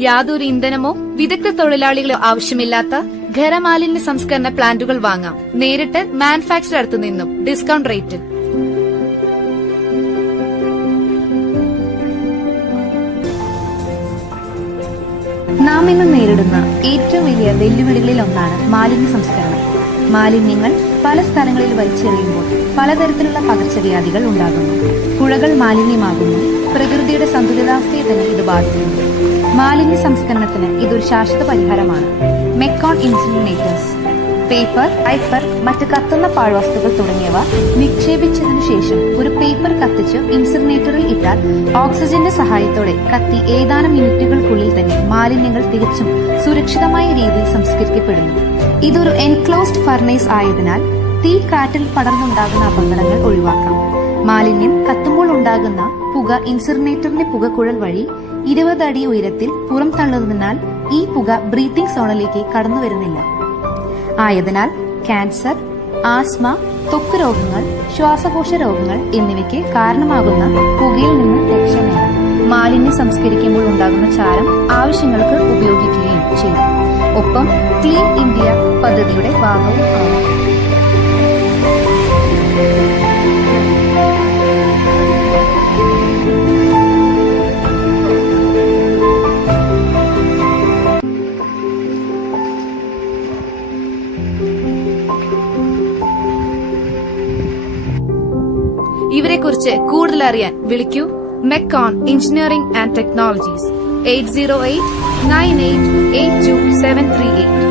യാതൊരു ഇന്ധനമോ വിദഗ്ധ തൊഴിലാളികളോ ആവശ്യമില്ലാത്ത ഖരമാലിന്യ സംസ്കരണ പ്ലാന്റുകൾ വാങ്ങാം. നേരിട്ട് മാനുഫാക്ചർ അടുത്തു നിന്നും ഡിസ്കൗണ്ട് റേറ്റിൽ. നാം ഇന്ന് നേരിടുന്ന ഏറ്റവും വലിയ വെല്ലുവിളികളിൽ ഒന്നാണ് മാലിന്യ സംസ്കരണം. മാലിന്യങ്ങൾ പല സ്ഥലങ്ങളിൽ വലിച്ചെറിയുമ്പോൾ പലതരത്തിലുള്ള പകർച്ചവ്യാധികൾ ഉണ്ടാകുന്നു. പുഴകൾ മാലിന്യമാകുന്നു. പ്രകൃതിയുടെ സന്തുലിതാവസ്ഥയെ തന്നെ ഇത് ബാധിക്കുന്നു. മാലിന്യ സംസ്കരണത്തിന് ഇതൊരു ശാശ്വത പരിഹാരമാണ്. മെക്കോൺ ഇൻസിനറേറ്റേഴ്സ്. പേപ്പർ, റൈപ്പർ, മറ്റ് കത്തുന്ന പാഴ്വസ്തുക്കൾ തുടങ്ങിയവ നിക്ഷേപിച്ചതിനു ശേഷം ഒരു പേപ്പർ കത്തിച്ച് ഇൻസിനറേറ്ററിൽ ഇട്ടാൽ ഓക്സിജന്റെ സഹായത്തോടെ കത്തി ഏതാനും മിനിറ്റുകൾക്കുള്ളിൽ തന്നെ മാലിന്യങ്ങൾ തികച്ചും സുരക്ഷിതമായ രീതിയിൽ സംസ്കരിക്കപ്പെടുന്നു. ഇതൊരു എൻക്ലോസ്ഡ് ഫർണേസ് ആയതിനാൽ തീ കാറ്റിൽ പടർന്നുണ്ടാകുന്ന അപകടങ്ങൾ ഒഴിവാക്കാം. മാലിന്യം കത്തുമ്പോൾ ഉണ്ടാകുന്ന പുക ഇൻസിനറേറ്ററിന്റെ പുകക്കുഴൽ വഴി 20 അടി ഉയരത്തിൽ പുറം തള്ളുന്നതിനാൽ ഈ പുക ബ്രീത്തിംഗ് സോണിലേക്ക് കടന്നു വരുന്നില്ല. ആയതിനാൽ ക്യാൻസർ, ആസ്മ, ത്വക്ക് രോഗങ്ങൾ, ശ്വാസകോശ രോഗങ്ങൾ എന്നിവയ്ക്ക് കാരണമാകുന്ന പുകയിൽ നിന്ന് രക്ഷ നേടാം. മാലിന്യം സംസ്കരിക്കുമ്പോൾ ഉണ്ടാകുന്ന ചാരം ആവശ്യങ്ങൾക്ക് ഉപയോഗിക്കുകയും ചെയ്യും. ഒപ്പം ക്ലീൻ ഇന്ത്യ പദ്ധതിയുടെ ഭാഗവും ആവും. ഇവരെക്കുറിച്ച് കൂടുതൽ അറിയാൻ വിളിക്കൂ. MECON engineering and technologies 808-9882-738.